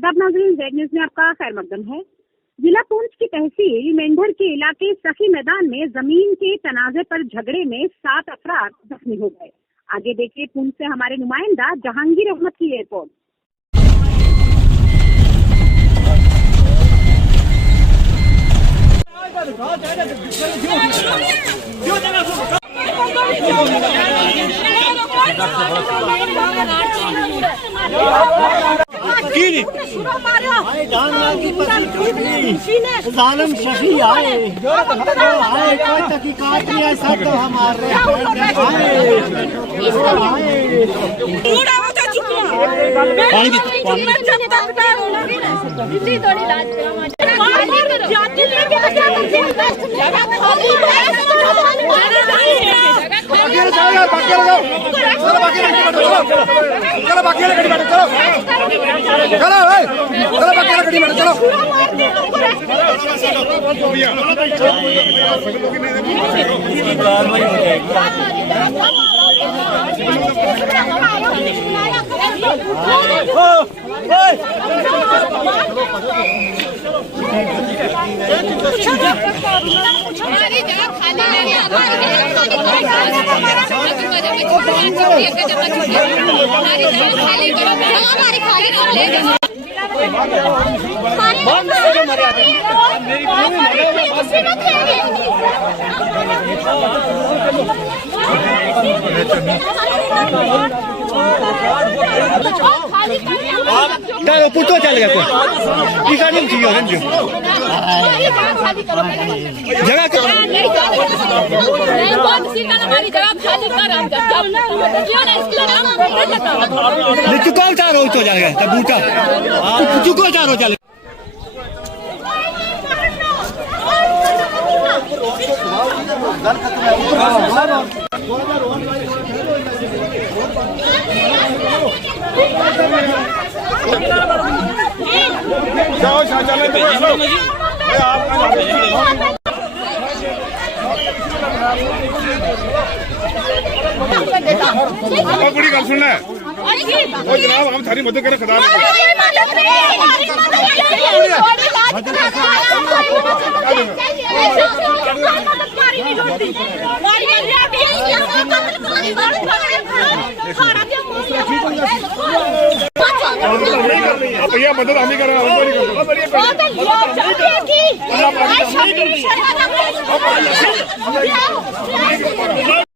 आदाब नाज़रीन, Z news में आपका खैर मकदम है। जिला पुंछ की तहसील मेंढर के इलाके सखी मैदान में जमीन के तनाजे पर झगड़े में 7 अफराद जख्मी हो गए। आगे देखिए पुंछ से हमारे नुमाइंदा जहांगीर अहमद की रिपोर्ट। जालिम शफी आए कोई तहकीकात नहीं है, सब तो हमारे हमारी जगह खाली नहीं है, हमारी जगह खाली करो, हमारी खाली ले जाओ। पुतो चल गया कोई नहीं थी जगह चुका चारो तो चल गया बूटा चुको चारो चल जाओ शाहजहां बड़ी गल सुनना है जनाब, हम थारी मदद करें खुदा भैया मदद हम ही कर रहे हैं।